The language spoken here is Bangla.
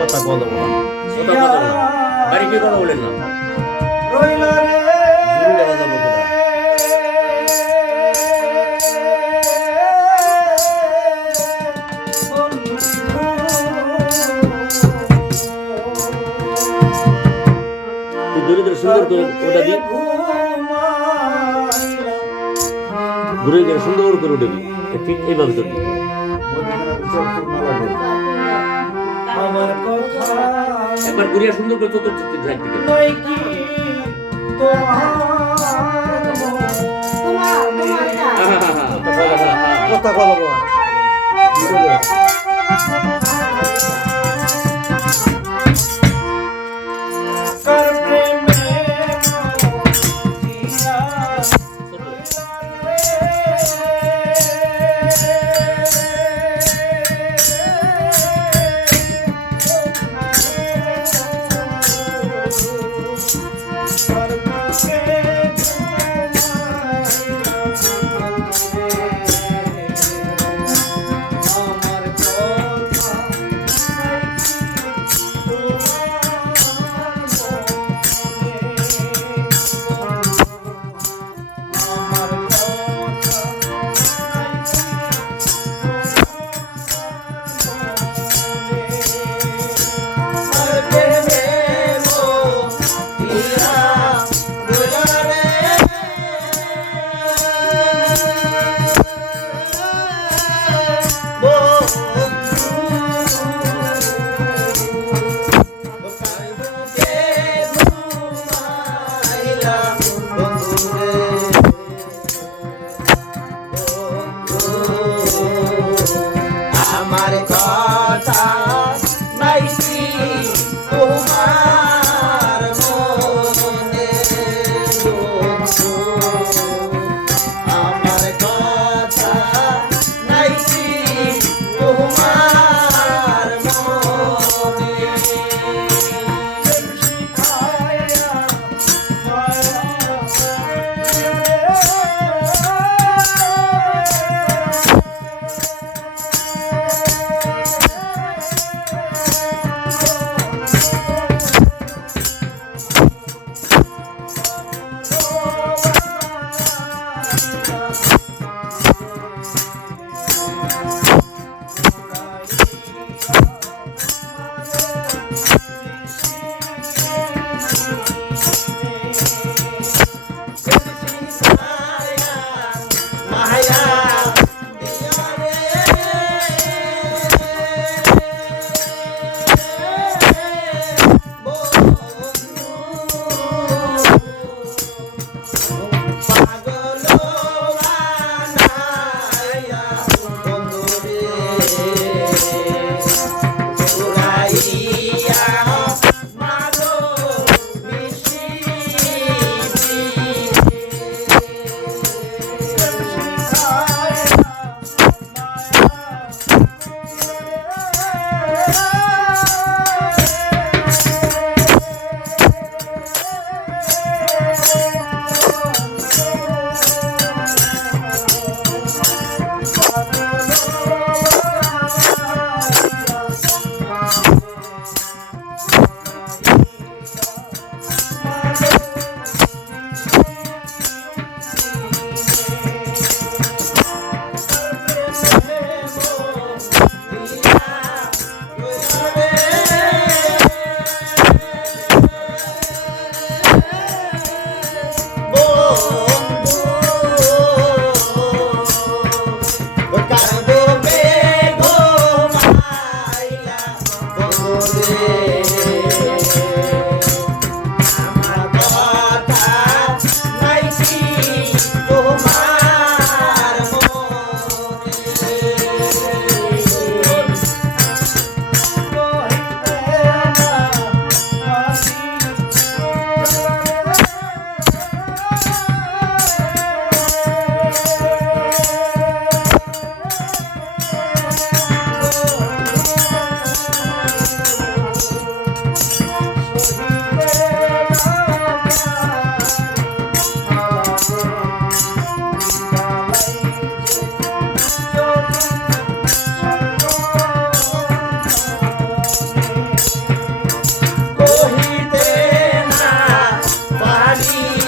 কথা বলো কথা কথা বলেন বাড়ি গিয়ে কথা বলেন না। রইল রে। সুন্দর করে ওটা দি দূরে গিয়ে সুন্দর করে উঠে দি ঠিক এইভাবে কথা একবার ঘুরিয়ে সুন্দর করে চতুর্থ ড্রাইভ থেকে কথা কি কথা। Thank you.